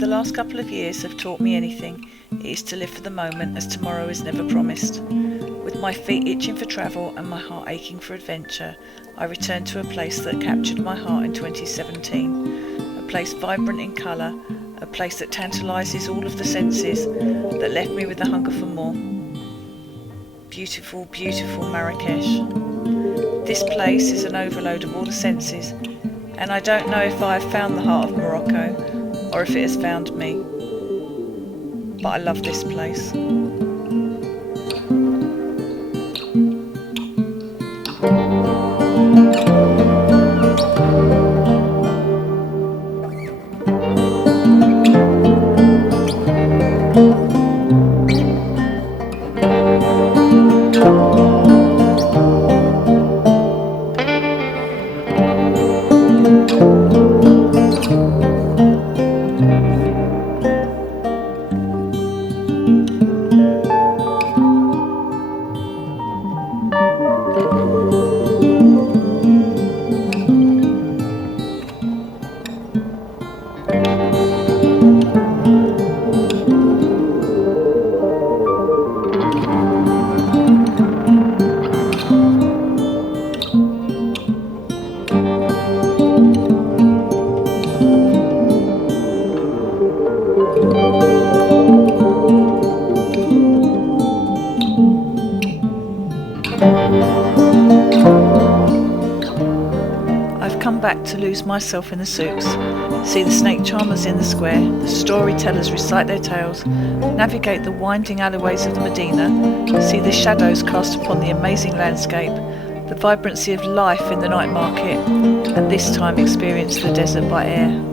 the last couple of years have taught me anything, it is to live for the moment, as tomorrow is never promised. With my feet itching for travel and my heart aching for adventure, I returned to a place that captured my heart in 2017. A place vibrant in colour, a place that tantalises all of the senses, that left me with a hunger for more. Beautiful, beautiful Marrakesh. This place is an overload of all the senses, and I don't know if I have found the heart of Morocco, or if it has found me. But I love this place. Back to lose myself in the souks, see the snake charmers in the square, the storytellers recite their tales, navigate the winding alleyways of the Medina, see the shadows cast upon the amazing landscape, the vibrancy of life in the night market, and this time experience the desert by air.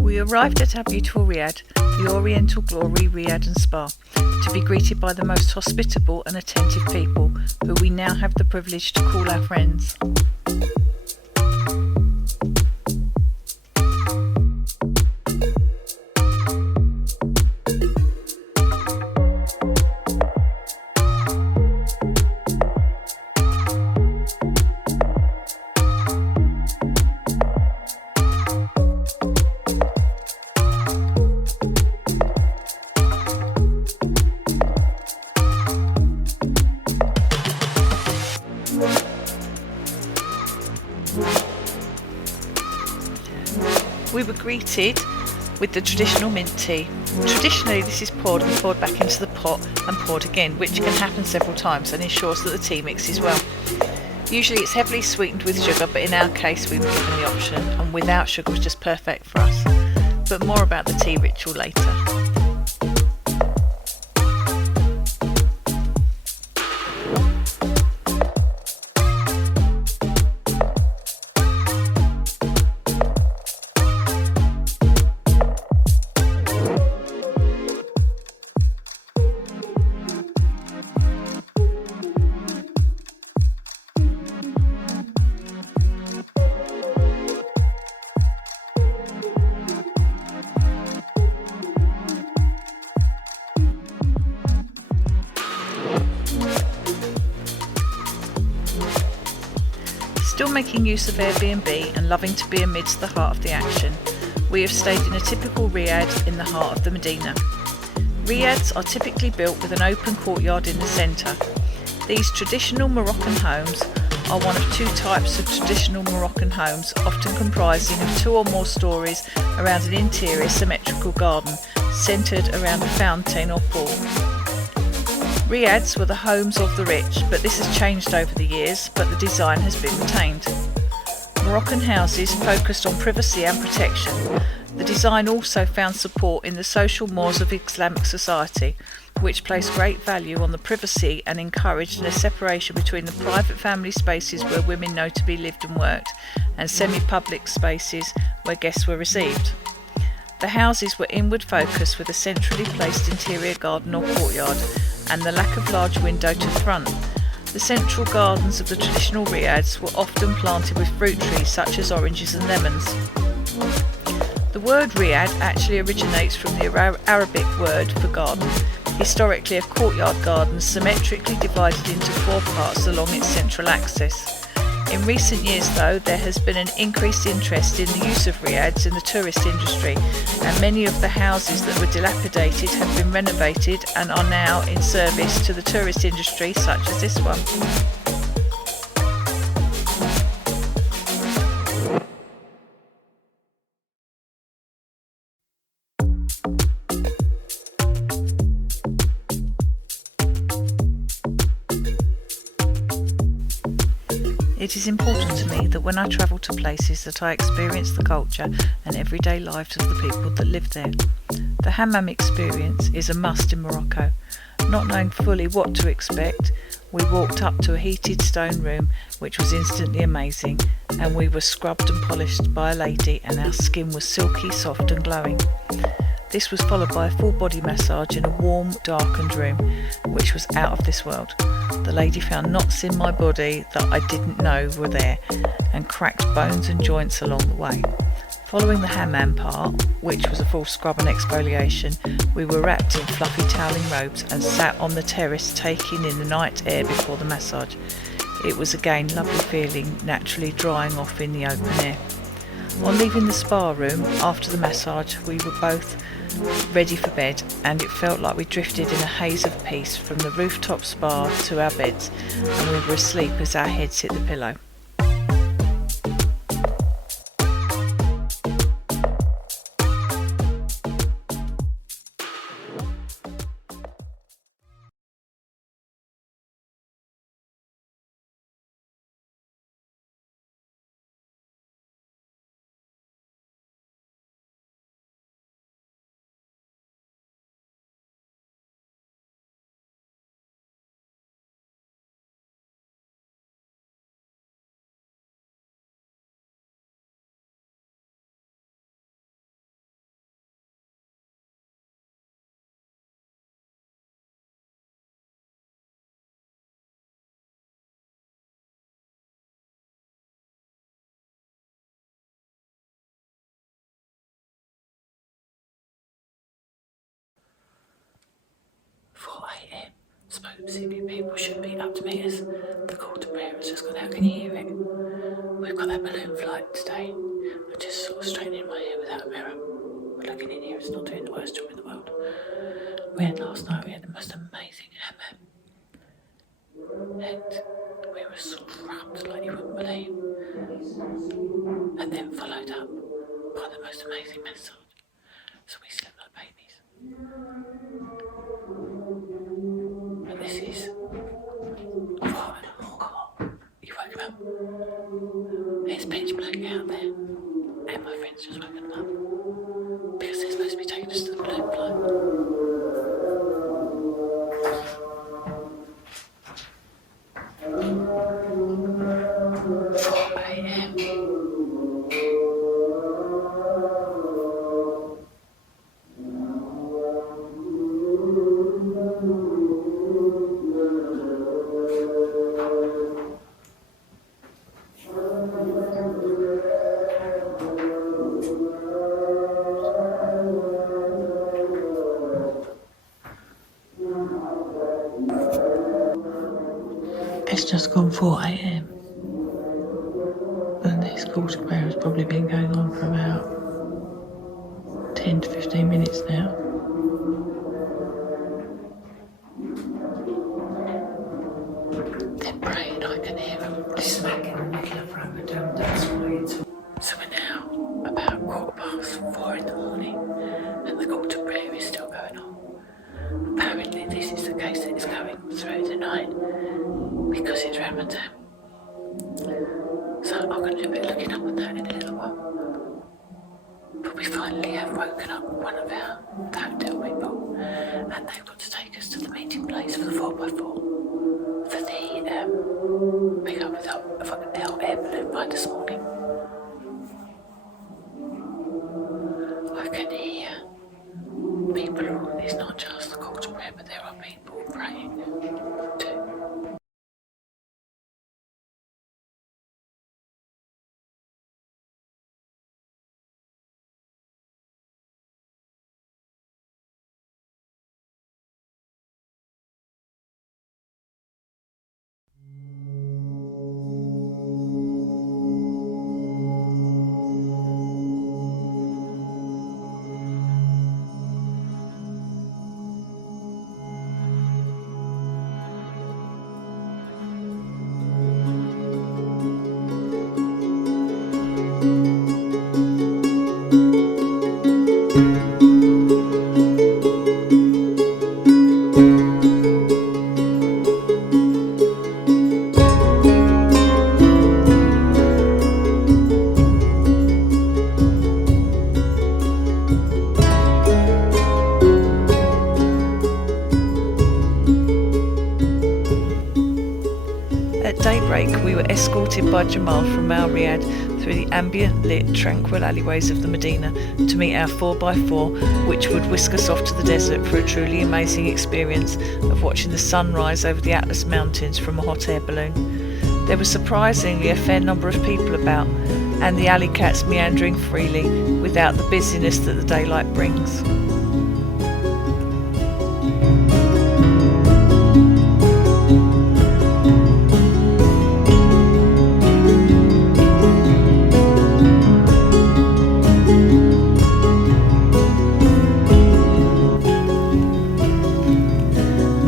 We arrived at our beautiful Riyadh, the Oriental Glory Riyadh and Spa, to be greeted by the most hospitable and attentive people, who we now have the privilege to call our friends. greeted with the traditional mint tea. Traditionally, this is poured and poured back into the pot and poured again, which can happen several times and ensures that the tea mixes well. Usually it's heavily sweetened with sugar, but in our case we were given the option, and without sugar was just perfect for us. But more about the tea ritual later. Still making use of Airbnb and loving to be amidst the heart of the action, we have stayed in a typical riad in the heart of the Medina. Riads are typically built with an open courtyard in the centre. These traditional Moroccan homes are one of two types of traditional Moroccan homes, often comprising of 2 or more stories around an interior symmetrical garden centred around a fountain or pool. Riads were the homes of the rich, but this has changed over the years, but the design has been retained. Moroccan houses focused on privacy and protection. The design also found support in the social mores of Islamic society, which placed great value on the privacy and encouraged a separation between the private family spaces where women notably lived and worked, and semi-public spaces where guests were received. The houses were inward focused with a centrally placed interior garden or courtyard, and the lack of large window to the front. The central gardens of the traditional riads were often planted with fruit trees such as oranges and lemons. The word riad actually originates from the Arabic word for garden, historically a courtyard garden symmetrically divided into 4 parts along its central axis. In recent years though, there has been an increased interest in the use of riads in the tourist industry, and many of the houses that were dilapidated have been renovated and are now in service to the tourist industry, such as this one. It is important to me that when I travel to places that I experience the culture and everyday lives of the people that live there. The hammam experience is a must in Morocco. Not knowing fully what to expect, we walked up to a heated stone room which was instantly amazing, and we were scrubbed and polished by a lady and our skin was silky, soft and glowing. This was followed by a full body massage in a warm, darkened room, which was out of this world. The lady found knots in my body that I didn't know were there, and cracked bones and joints along the way. Following the hammam part, which was a full scrub and exfoliation, we were wrapped in fluffy toweling robes and sat on the terrace taking in the night air before the massage. It was again lovely feeling, naturally drying off in the open air. On leaving the spa room after the massage, we were both ready for bed, and it felt like we drifted in a haze of peace from the rooftop spa to our beds, and we were asleep as our heads hit the pillow. Spoke to CB people shouldn't be up to meters. The call to prayer has just gone out. Can you hear it? We've got that balloon flight today. I just sort of straightening my hair without a mirror. We're looking in here, it's not doing the worst job in the world. Last night we had the most amazing hammam. And we were scrubbed like you wouldn't believe. And then followed up by the most amazing massage. So we slept like babies. But this is right. Oh, come on. You woke him up. It's pitch black out there. And my friend's just woken them up. Because they're supposed to be taking us to the balloon flight. 4 a.m. It's just gone 4 a.m. and this call to prayer has probably been going on for about 10 to 15 minutes now. They're praying, I can hear them smacking and making a front and that's why it's... So we're now about 4:15 in the morning and the call to prayer is still going on. Apparently this is the case that is going through the night because it's Ramadan. So I'm going to do a bit of looking up on that in a little while. But we finally have woken up one of our hotel people and they've got to take us to the meeting place for the 4x4 for the pick up with our air balloon ride this morning. I can hear people, it's not just the call to prayer, but there are people praying too. At daybreak, we were escorted by Jamal from Al Riyadh through the ambient lit, tranquil alleyways of the Medina to meet our 4x4, which would whisk us off to the desert for a truly amazing experience of watching the sun rise over the Atlas Mountains from a hot air balloon. There was surprisingly a fair number of people about, and the alley cats meandering freely without the busyness that the daylight brings.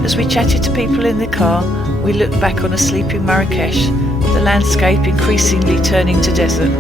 As we chatted to people in the car, we looked back on a sleeping Marrakesh, the landscape increasingly turning to desert.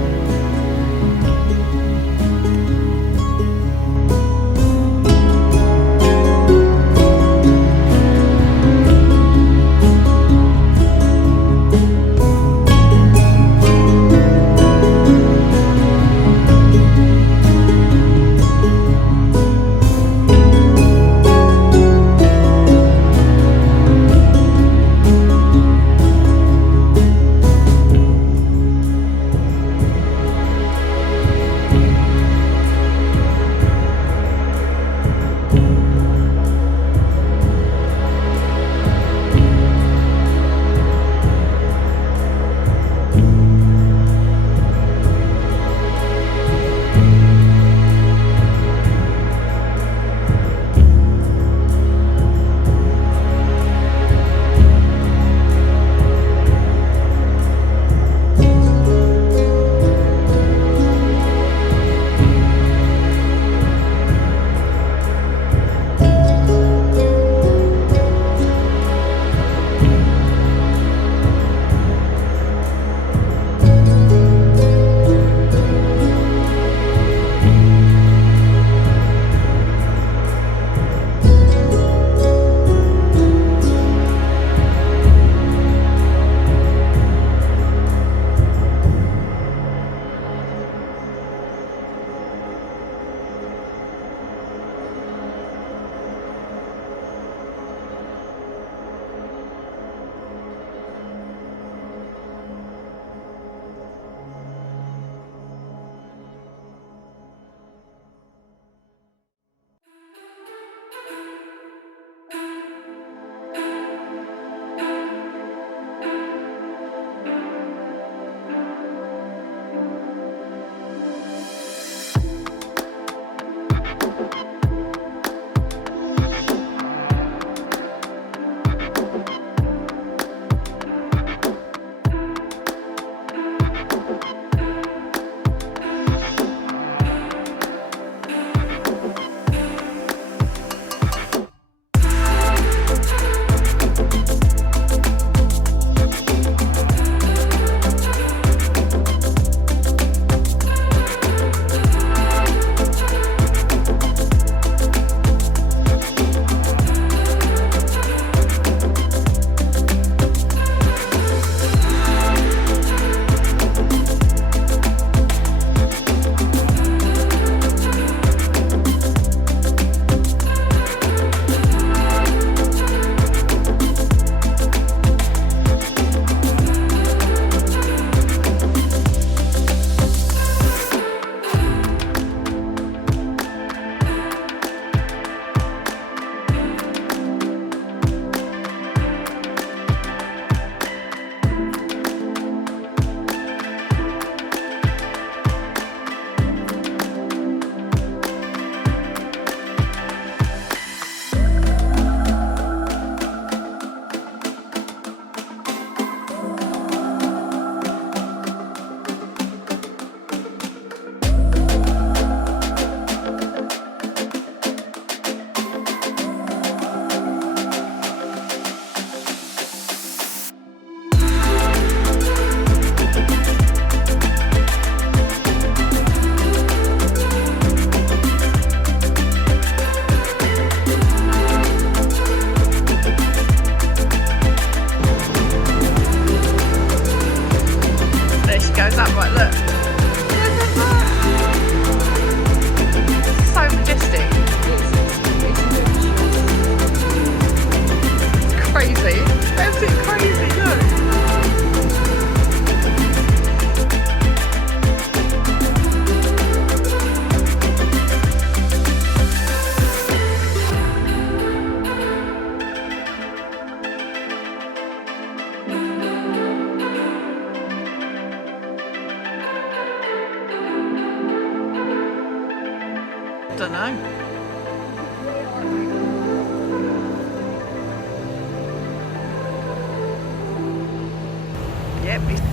Yep.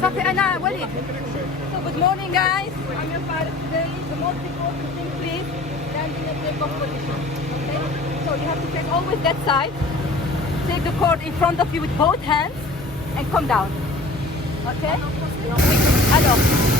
Sophie, Anna, Walid. So good morning, guys. I'm your pilot today. The most important thing, please, landing at takeoff position. Okay? So you have to take always that side. Take the cord in front of you with both hands and come down. Okay? Alors.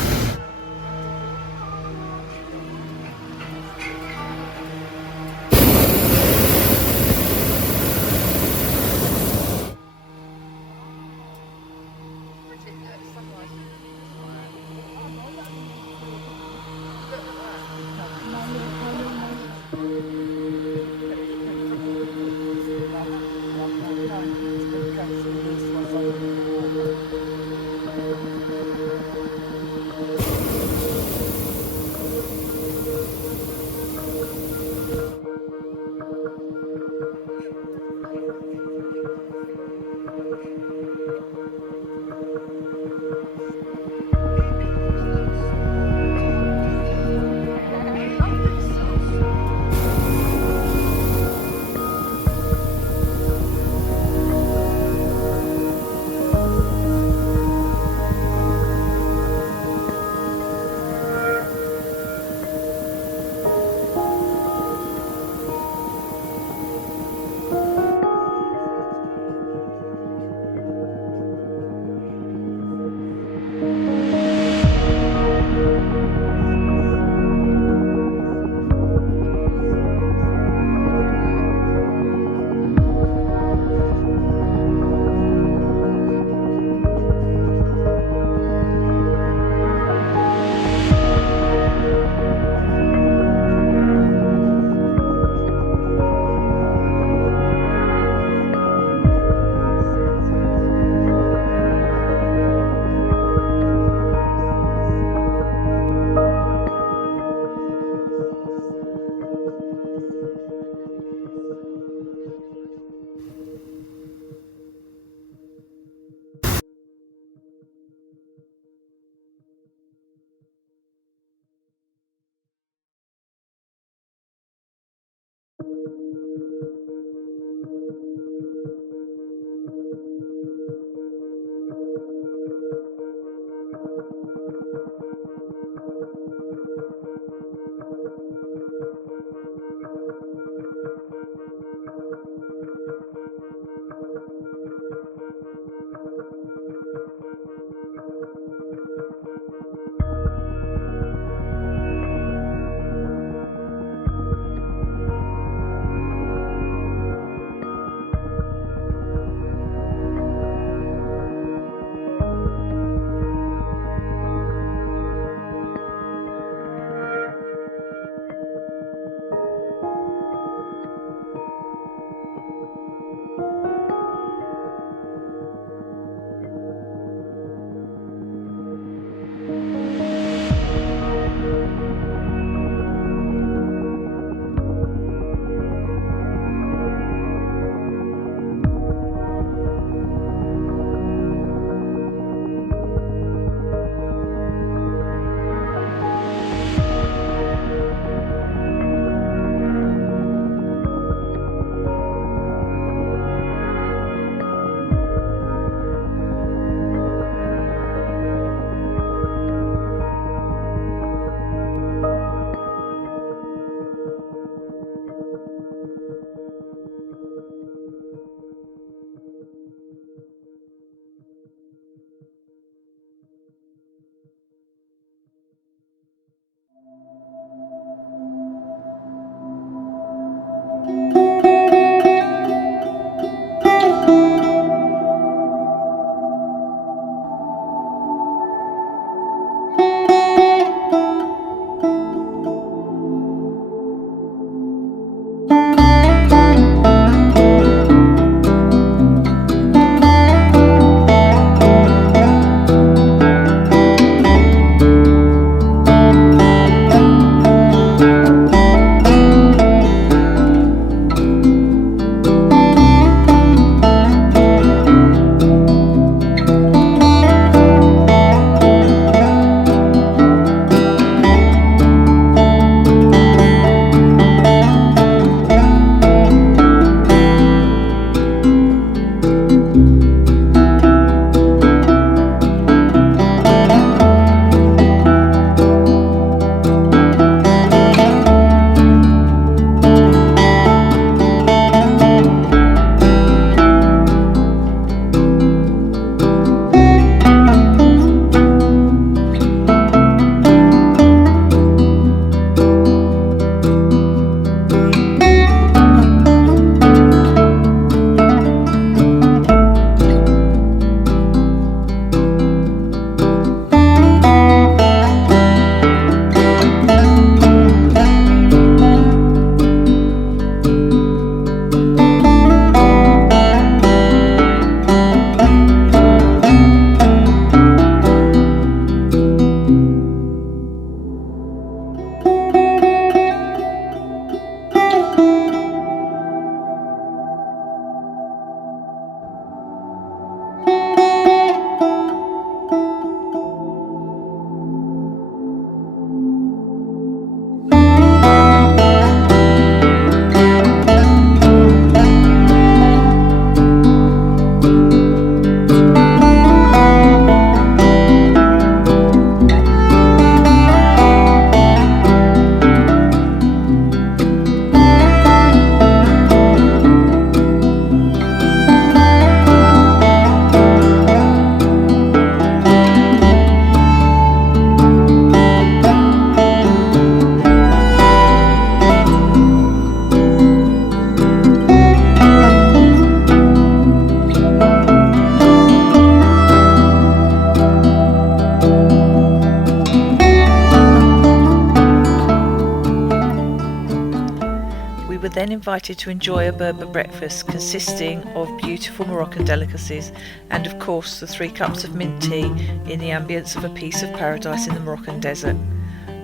were then invited to enjoy a Berber breakfast consisting of beautiful Moroccan delicacies and of course the 3 cups of mint tea in the ambience of a piece of paradise in the Moroccan desert.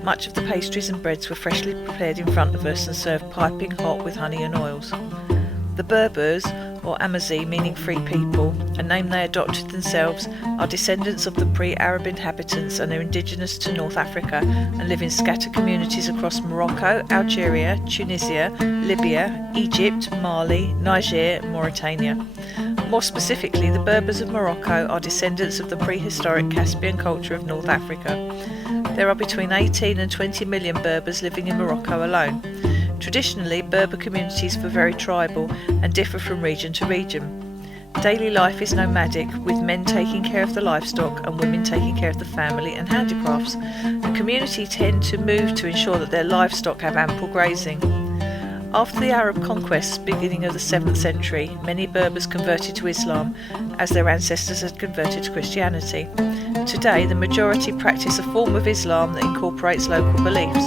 Much of the pastries and breads were freshly prepared in front of us and served piping hot with honey and oils. The Berbers, or Amazi meaning free people, a name they adopted themselves, are descendants of the pre-Arab inhabitants and are indigenous to North Africa and live in scattered communities across Morocco, Algeria, Tunisia, Libya, Egypt, Mali, Niger, and Mauritania. More specifically, the Berbers of Morocco are descendants of the prehistoric Caspian culture of North Africa. There are between 18 and 20 million Berbers living in Morocco alone. Traditionally, Berber communities were very tribal and differ from region to region. Daily life is nomadic, with men taking care of the livestock and women taking care of the family and handicrafts. The community tend to move to ensure that their livestock have ample grazing. After the Arab conquests beginning of the 7th century, many Berbers converted to Islam, as their ancestors had converted to Christianity. Today, the majority practice a form of Islam that incorporates local beliefs.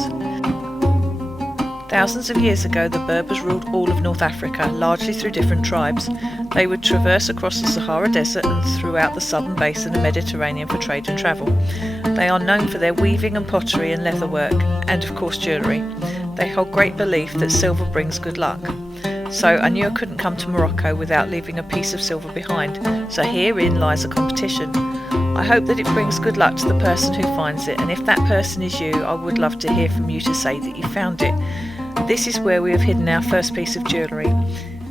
Thousands of years ago, the Berbers ruled all of North Africa, largely through different tribes. They would traverse across the Sahara Desert and throughout the southern basin of the Mediterranean for trade and travel. They are known for their weaving and pottery and leatherwork, and of course jewellery. They hold great belief that silver brings good luck. So I knew I couldn't come to Morocco without leaving a piece of silver behind, so herein lies a competition. I hope that it brings good luck to the person who finds it, and if that person is you, I would love to hear from you to say that you found it. This is where we have hidden our first piece of jewellery.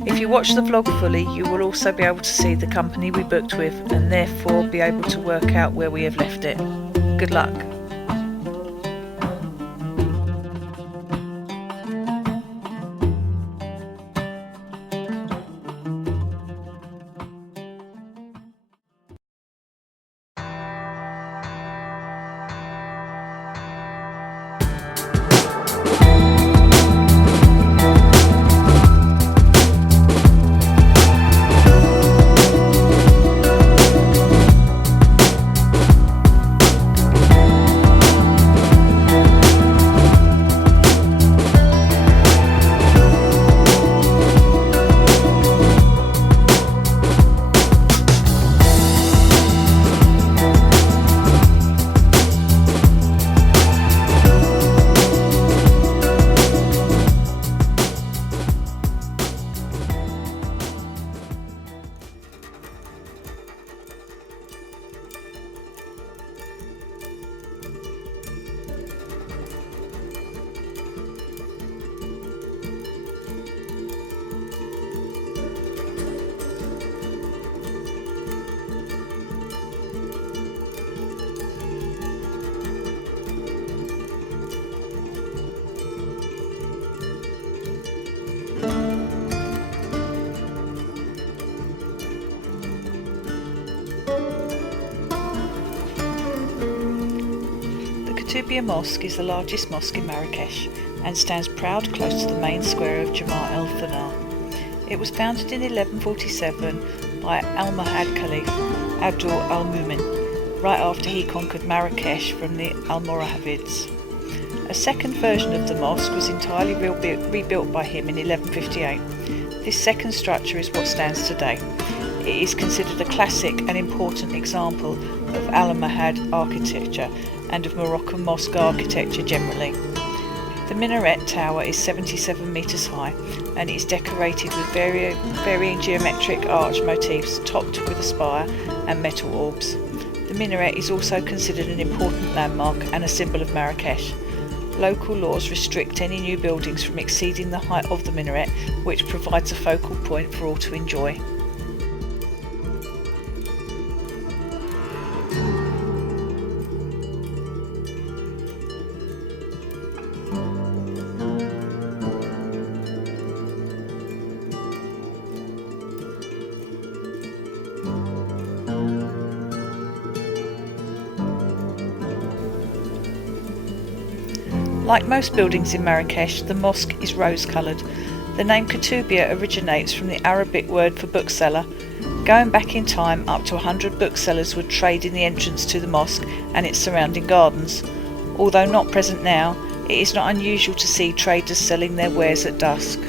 If you watch the vlog fully, you will also be able to see the company we booked with and therefore be able to work out where we have left it. Good luck. Catupia Mosque is the largest mosque in Marrakesh and stands proud close to the main square of Jama' el-Fanar. It was founded in 1147 by Almohad Caliph Abdul al-Mumin, right after he conquered Marrakesh from the Almoravids. A second version of the mosque was entirely rebuilt by him in 1158. This second structure is what stands today. It is considered a classic and important example of Almohad architecture and of Moroccan mosque architecture generally. The Minaret Tower is 77 metres high and is decorated with varying geometric arch motifs topped with a spire and metal orbs. The minaret is also considered an important landmark and a symbol of Marrakesh. Local laws restrict any new buildings from exceeding the height of the minaret, which provides a focal point for all to enjoy. Like most buildings in Marrakesh, the mosque is rose-coloured. The name Catupia originates from the Arabic word for bookseller. Going back in time, up to 100 booksellers would trade in the entrance to the mosque and its surrounding gardens. Although not present now, it is not unusual to see traders selling their wares at dusk.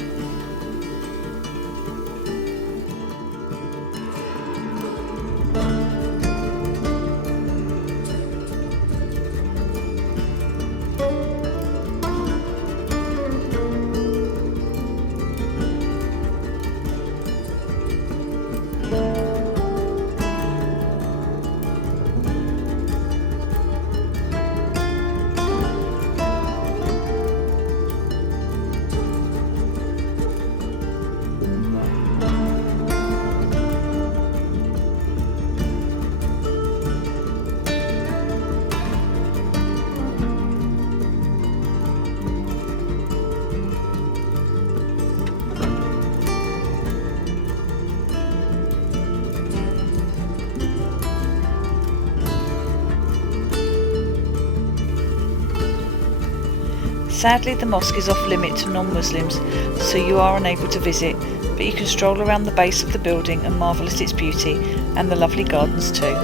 Sadly, the mosque is off limit to non-Muslims, so you are unable to visit, but you can stroll around the base of the building and marvel at its beauty and the lovely gardens too.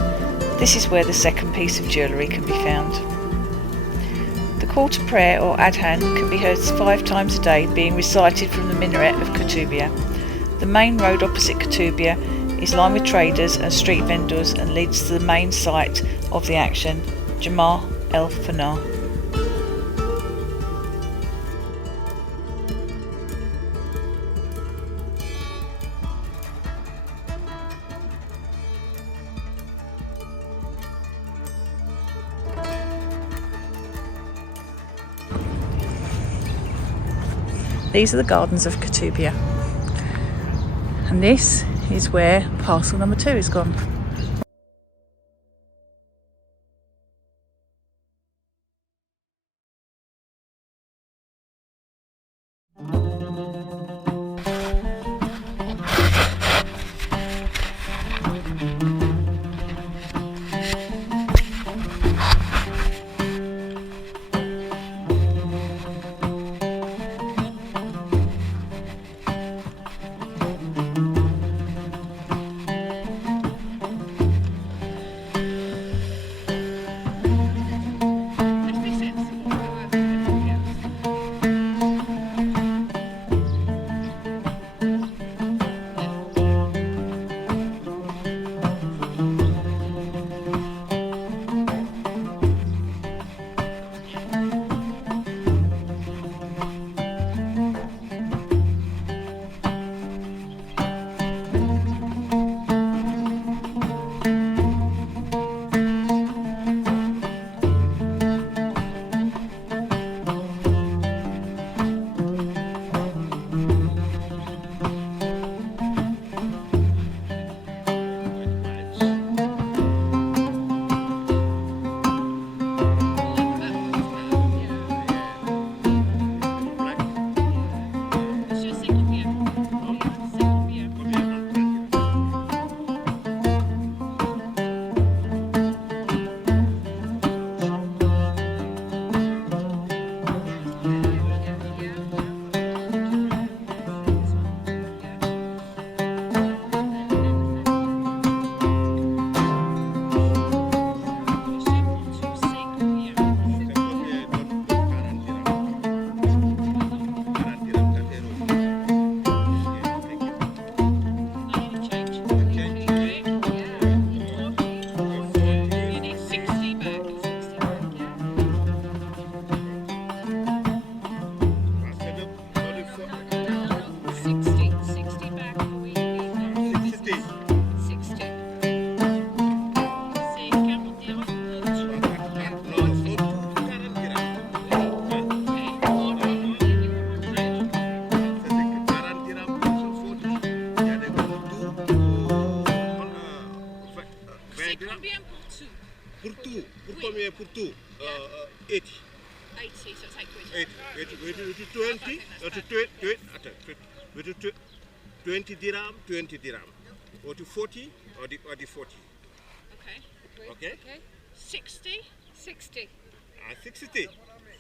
This is where the second piece of jewellery can be found. The call to prayer, or adhan, can be heard 5 times a day, being recited from the minaret of Catupia. The main road opposite Catupia is lined with traders and street vendors and leads to the main site of the action, Jamal El Fana. These are the gardens of Catupia, and this is where parcel number 2 is gone. Pour tout, 80. 80, so it's like 20 dirham, 20 dirham. Or to 40, or the 40. Okay. Okay? 60? 60. 60.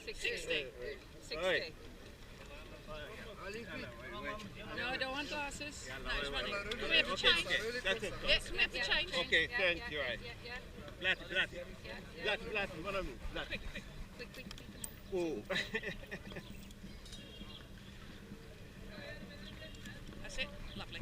60. Right. No, I don't want glasses. No, it's running. Can we have to change? That's it. Yes, can we have to change? Okay, thank you. Right. Blatt, one of me. Blatt. Quick. Oh. That's it. Lovely.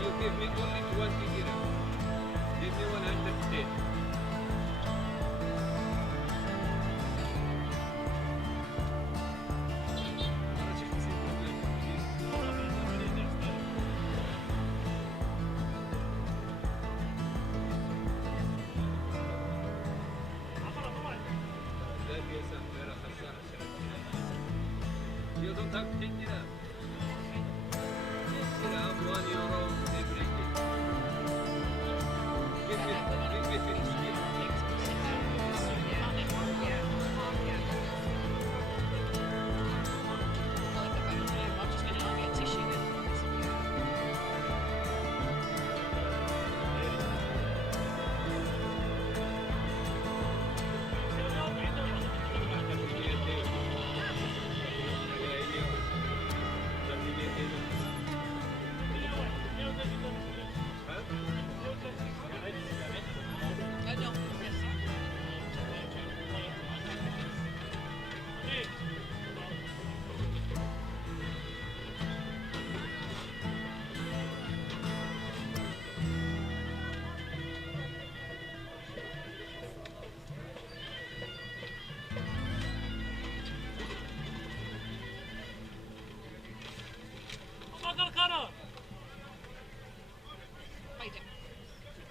You give me only 20 dirham. Give me 110. You don't have 10 dirham. 10 dirham, 1 euro every day. Give me 50 dirham.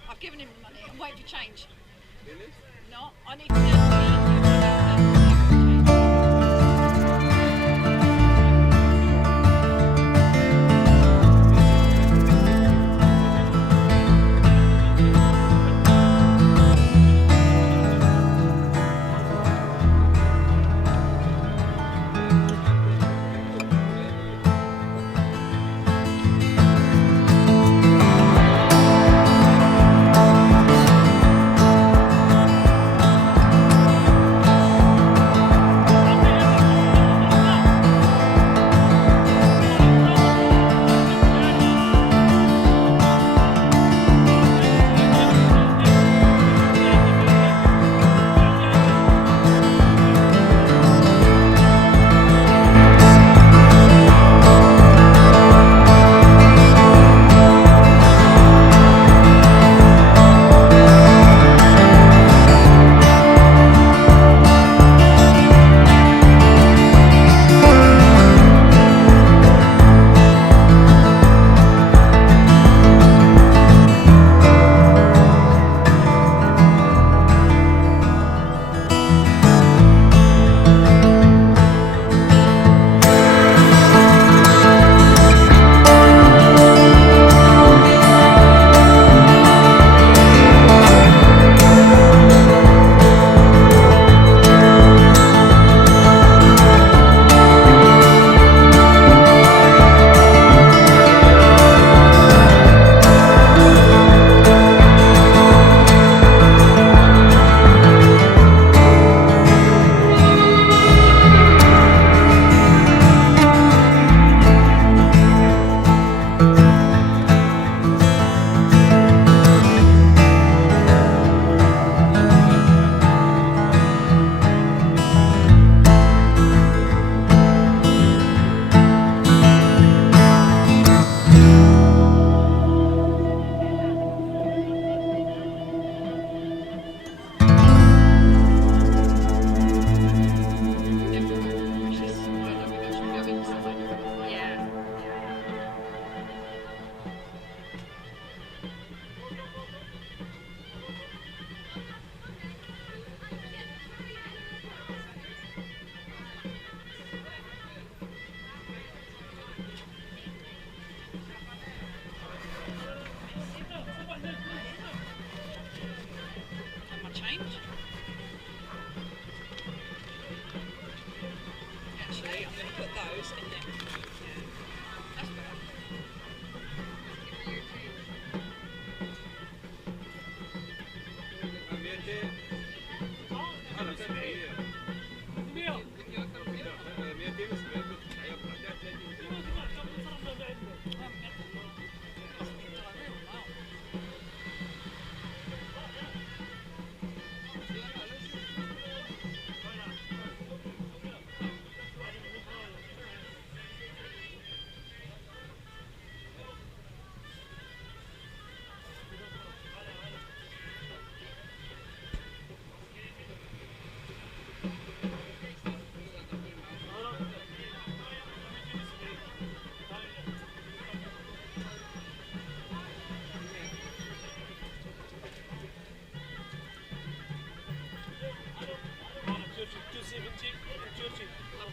I've given him the money. I'm waiting for change. Really? No, I need to.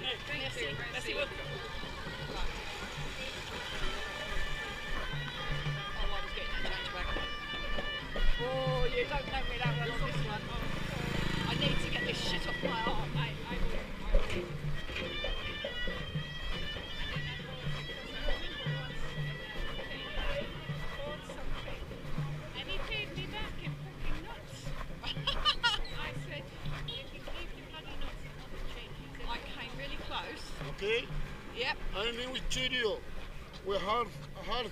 Merci. Merci beaucoup. Oh, I was getting that change back. Oh, you don't know me that well on this one. I need to get this shit off my arm, mate. And he paid me back in fucking nuts. I said, you can keep your bloody nuts and not the change. He said, I came really close. Okay? Yep. I mean with cheerio. We half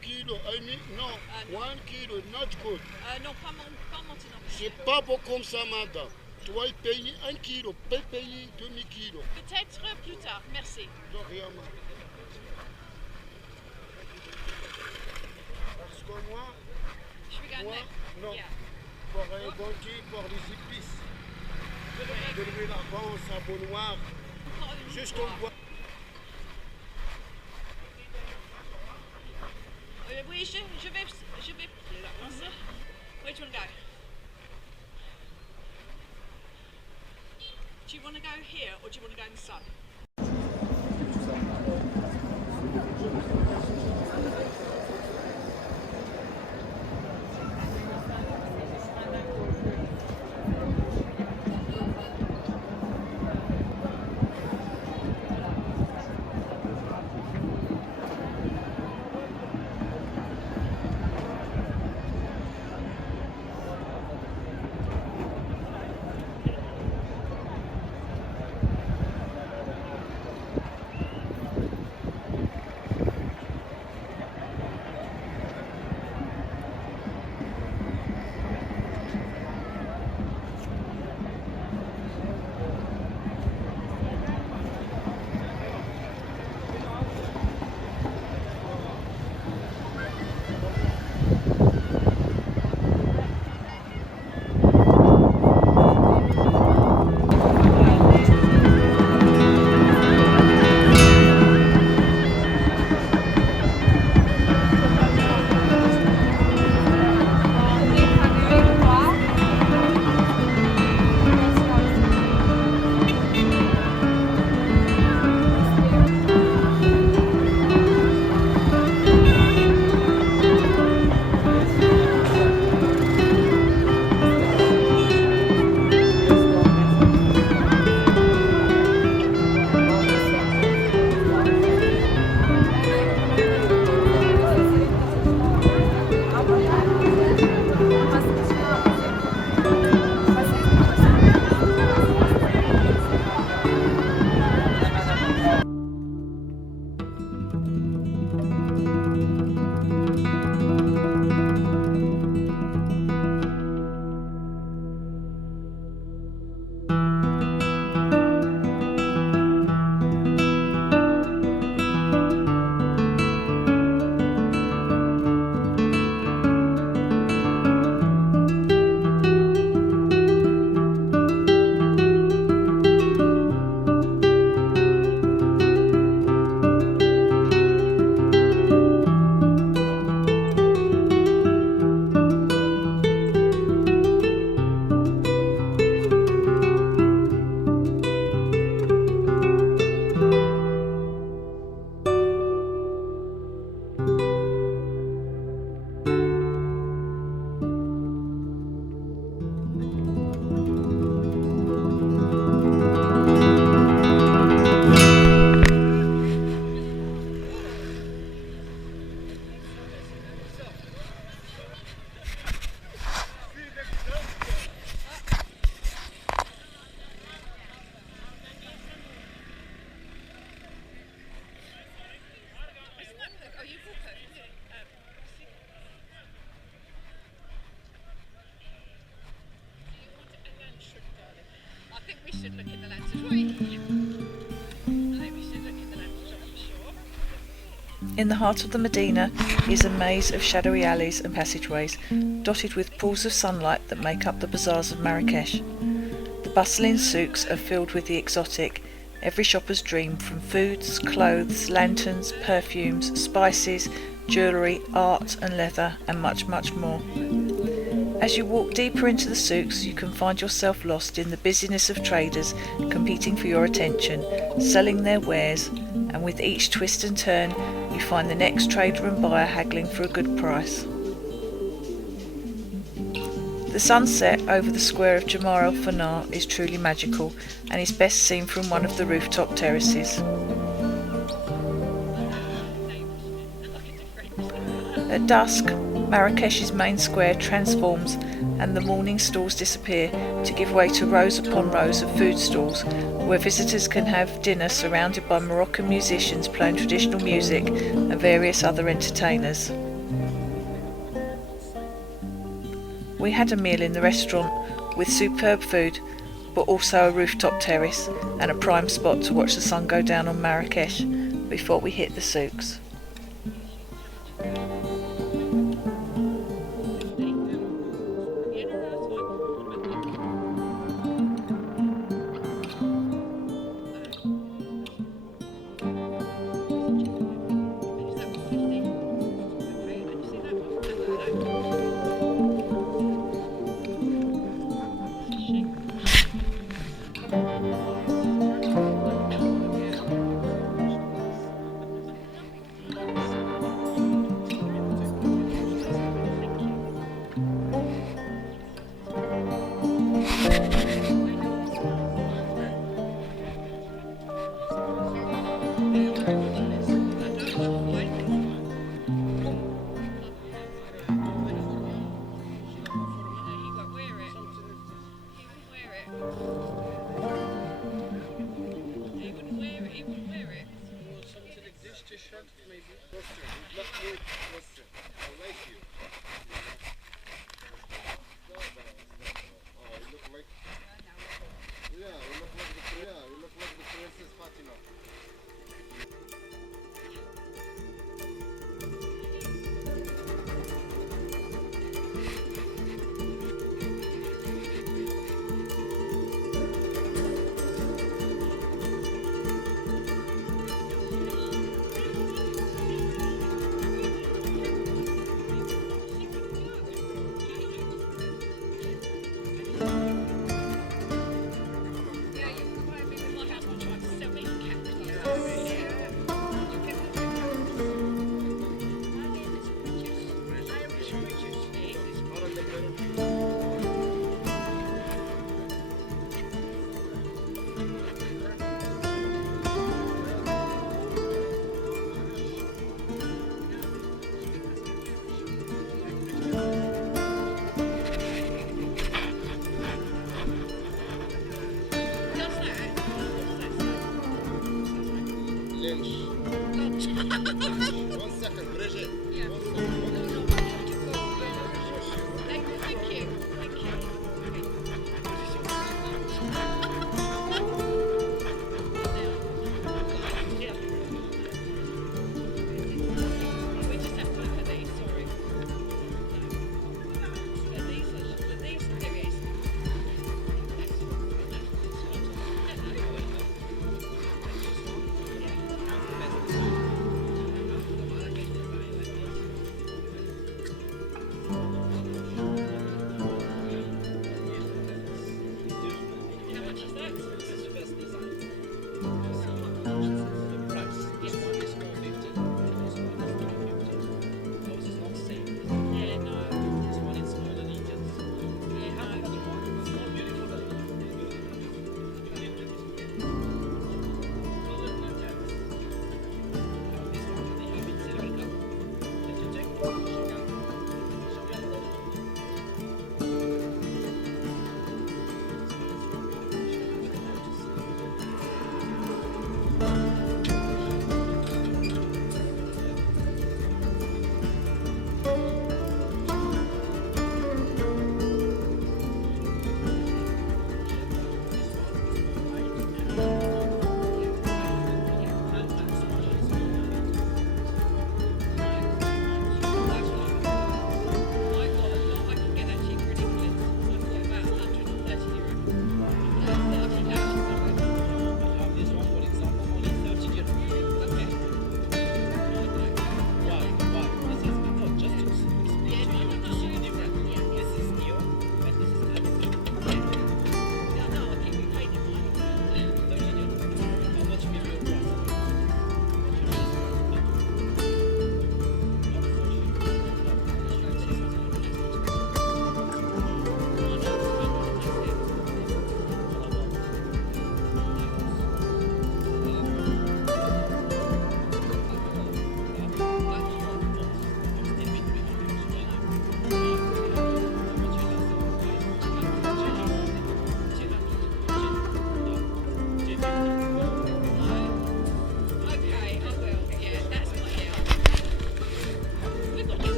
kilo. I mean no, 1 kilo, not good. Non, pas maintenant. C'est pas beau comme ça, madame. Tu vas payer 1 kilo, pas payer demi-kilo. Peut-être plus tard, merci. De rien, madame. Parce que moi, Je vais gagner. non. Yeah. Pour un bon Dieu, pour les épices. De l'huile à bon, sabon noir. Juste on boit. Oui, je vais. Where do you want to go? Do you want to go here or do you want to go in the sun? should look in the lenses. I think we should look in the lenses, I'm sure. In the heart of the Medina is a maze of shadowy alleys and passageways, dotted with pools of sunlight that make up the bazaars of Marrakesh. The bustling souks are filled with the exotic, every shopper's dream, from foods, clothes, lanterns, perfumes, spices, jewellery, art and leather, and much, much more. As you walk deeper into the souks, you can find yourself lost in the busyness of traders competing for your attention, selling their wares, and with each twist and turn, you find the next trader and buyer haggling for a good price. The sunset over the square of Jamar el Fanar is truly magical and is best seen from one of the rooftop terraces. At dusk, Marrakesh's main square transforms and the morning stalls disappear to give way to rows upon rows of food stalls where visitors can have dinner surrounded by Moroccan musicians playing traditional music and various other entertainers. We had a meal in the restaurant with superb food, but also a rooftop terrace and a prime spot to watch the sun go down on Marrakesh before we hit the souks.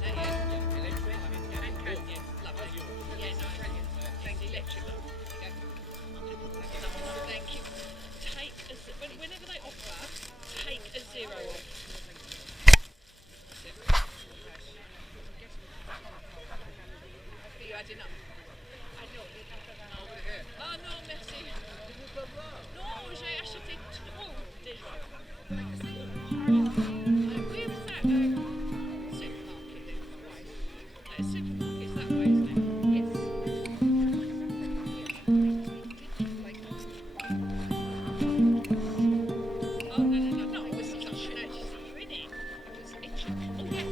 Thank you. Whenever they offer, take a zero off. You adding up? Ah non, merci. Non, j'ai acheté trop déjà. Where is that? Supermarket that way. Supermarket's that way, isn't it? Yes. Oh, no, I was touching it. You see you in it. I was itching. Oh, yeah.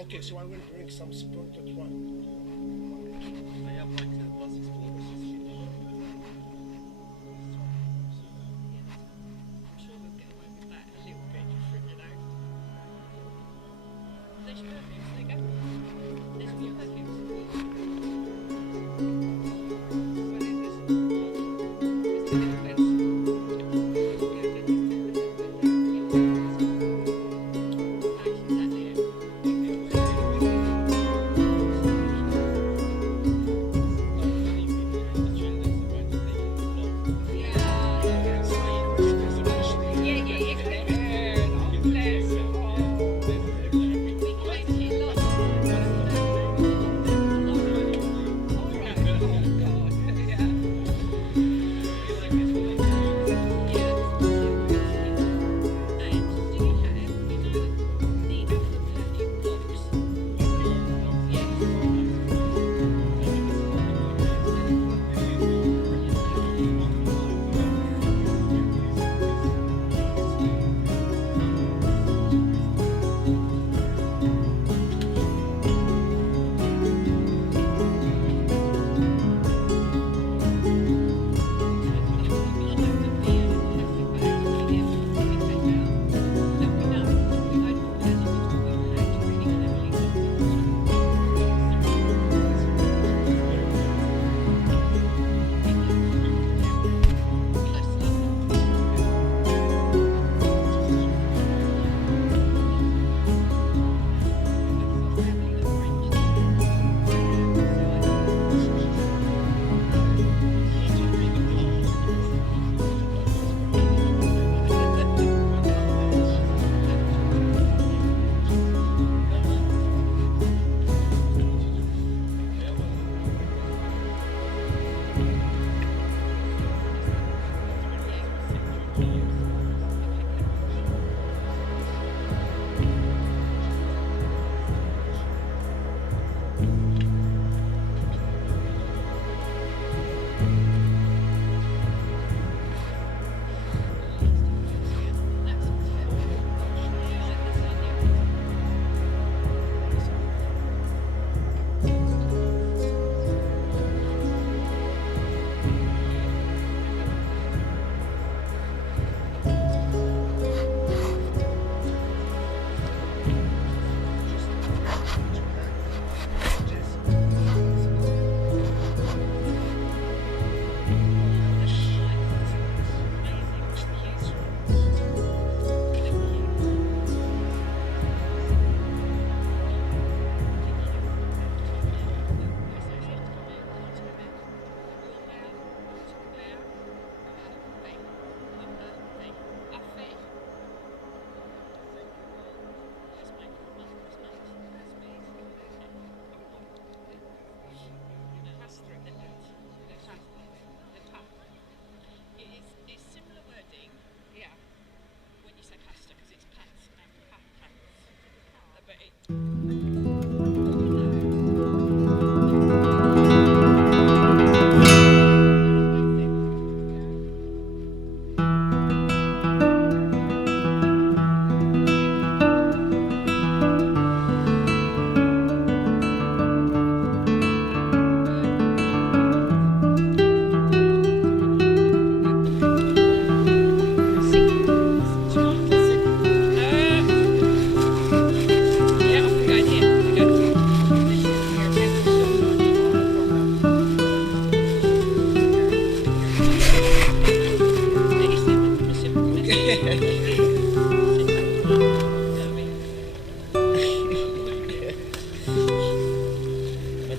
Okay, so I will drink some spirited wine. I have like 10 glasses full of I'm sure we'll get away with that a little bit different, you know. There's your perfumes, there you go. There's your perfumes.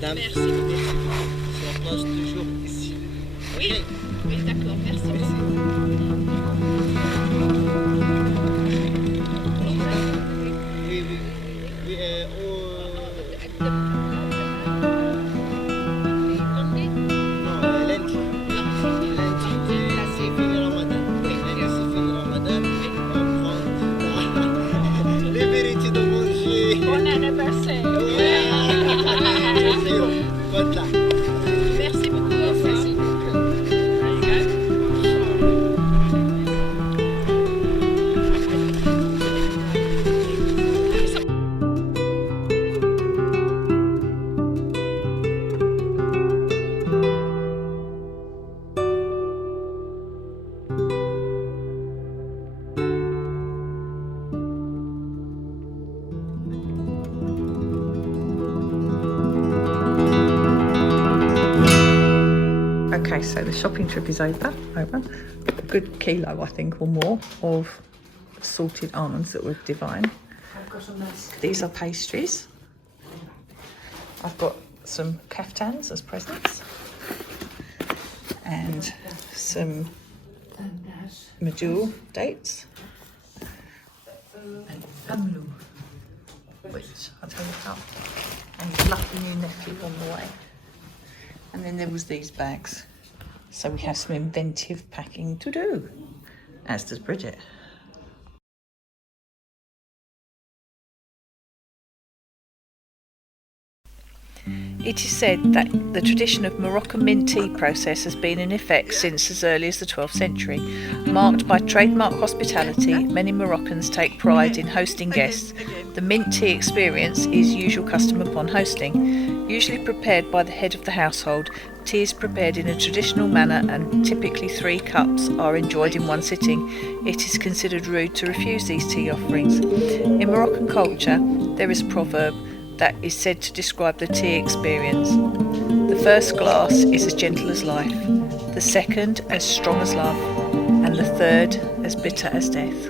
madame. Merci beaucoup. Ça passe toujours ici. Oui, oui, d'accord, merci beaucoup. Oui, oui. Oui, non, lundi. Lundi, c'est fini Ramadan. Lundi, c'est fini Ramadan. On prend les vérités de manger. Bon anniversaire. Bonne là. Merci beaucoup. Merci beaucoup. There you go. Okay, so the shopping trip is over. A good kilo, I think, or more of salted almonds that were divine. These are pastries. I've got some kaftans as presents and some medjool dates and amlou, which I'll tell you about, and his lucky new nephew on the way. And then there was these bags. So we have some inventive packing to do, as does Bridget. It is said that the tradition of Moroccan mint tea process has been in effect since as early as the 12th century. Marked by trademark hospitality, many Moroccans take pride in hosting guests. The mint tea experience is usual custom upon hosting. Usually prepared by the head of the household, tea is prepared in a traditional manner and typically 3 cups are enjoyed in one sitting. It is considered rude to refuse these tea offerings. In Moroccan culture, there is a proverb that is said to describe the tea experience. The first glass is as gentle as life, the second as strong as love, and the third as bitter as death.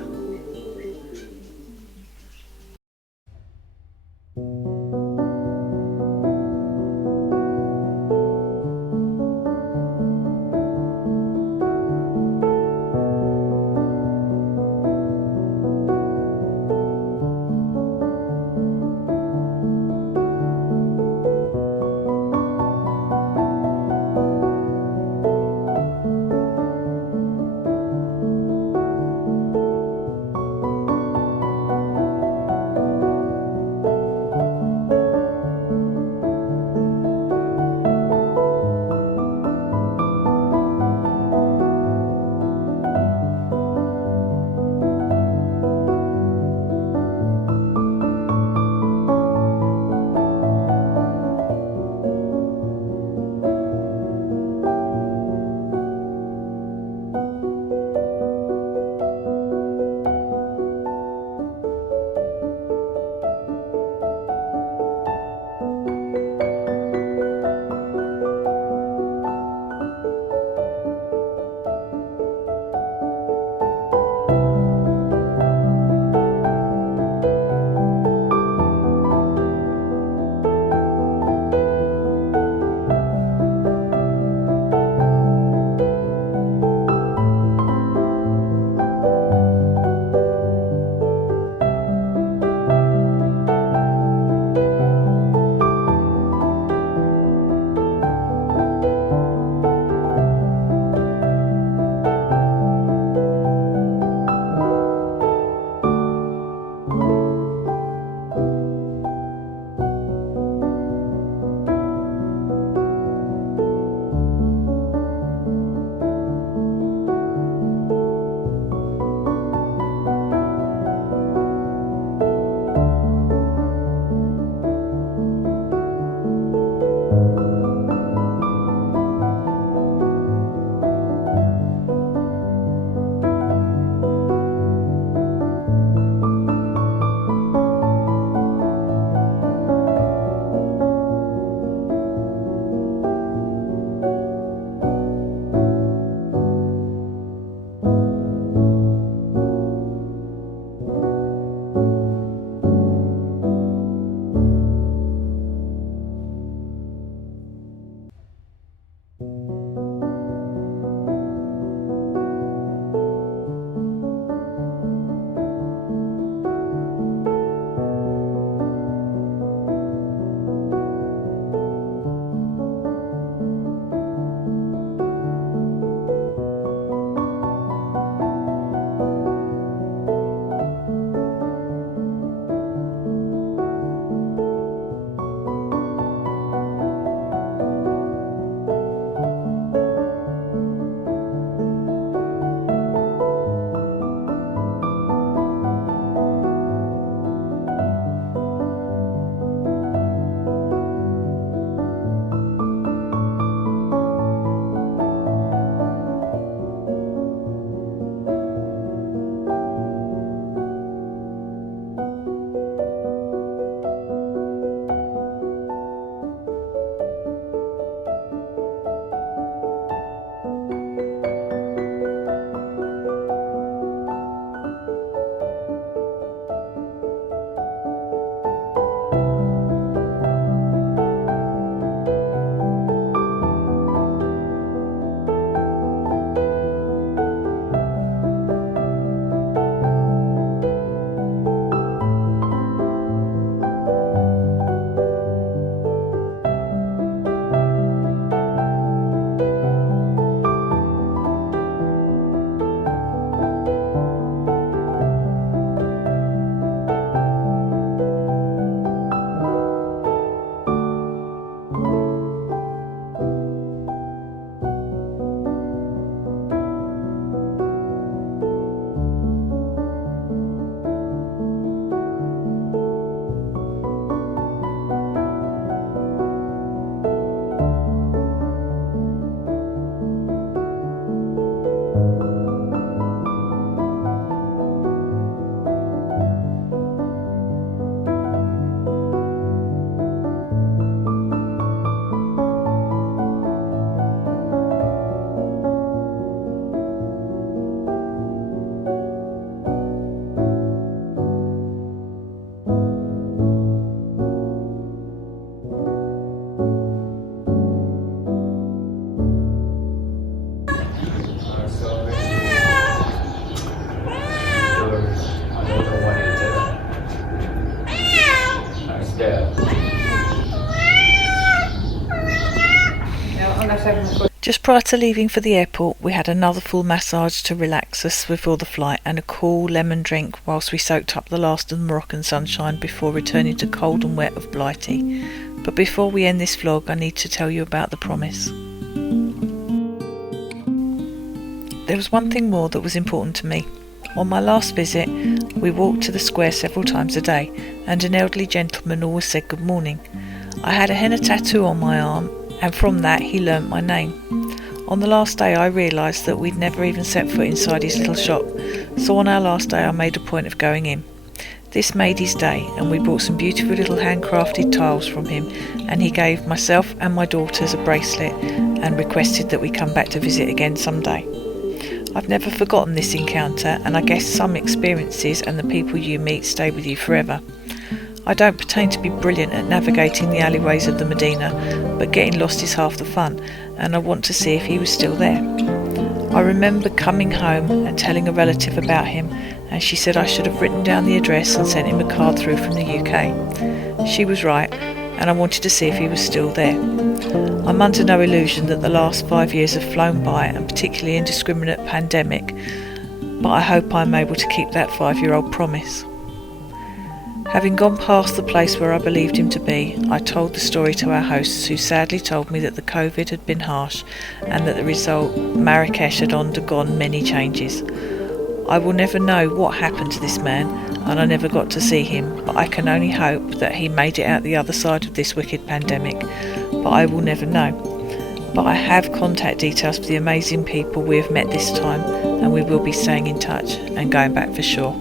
Just prior to leaving for the airport, we had another full massage to relax us before the flight and a cool lemon drink whilst we soaked up the last of the Moroccan sunshine before returning to cold and wet of Blighty. But before we end this vlog, I need to tell you about the promise. There was one thing more that was important to me. On my last visit, we walked to the square several times a day, and an elderly gentleman always said good morning. I had a henna tattoo on my arm, and from that he learnt my name. On the last day I realised that we'd never even set foot inside his little shop, so on our last day I made a point of going in. This made his day, and we bought some beautiful little handcrafted tiles from him, and he gave myself and my daughters a bracelet and requested that we come back to visit again someday. I've never forgotten this encounter, and I guess some experiences and the people you meet stay with you forever. I don't pretend to be brilliant at navigating the alleyways of the Medina, but getting lost is half the fun, and I want to see if he was still there. I remember coming home and telling a relative about him, and she said I should have written down the address and sent him a card through from the UK. She was right, and I wanted to see if he was still there. I'm under no illusion that the last 5 years have flown by, and particularly indiscriminate pandemic, but I hope I'm able to keep that 5-year-old promise. Having gone past the place where I believed him to be, I told the story to our hosts, who sadly told me that the COVID had been harsh and that the result, Marrakesh, had undergone many changes. I will never know what happened to this man, and I never got to see him, but I can only hope that he made it out the other side of this wicked pandemic, but I will never know. But I have contact details for the amazing people we have met this time, and we will be staying in touch and going back for sure.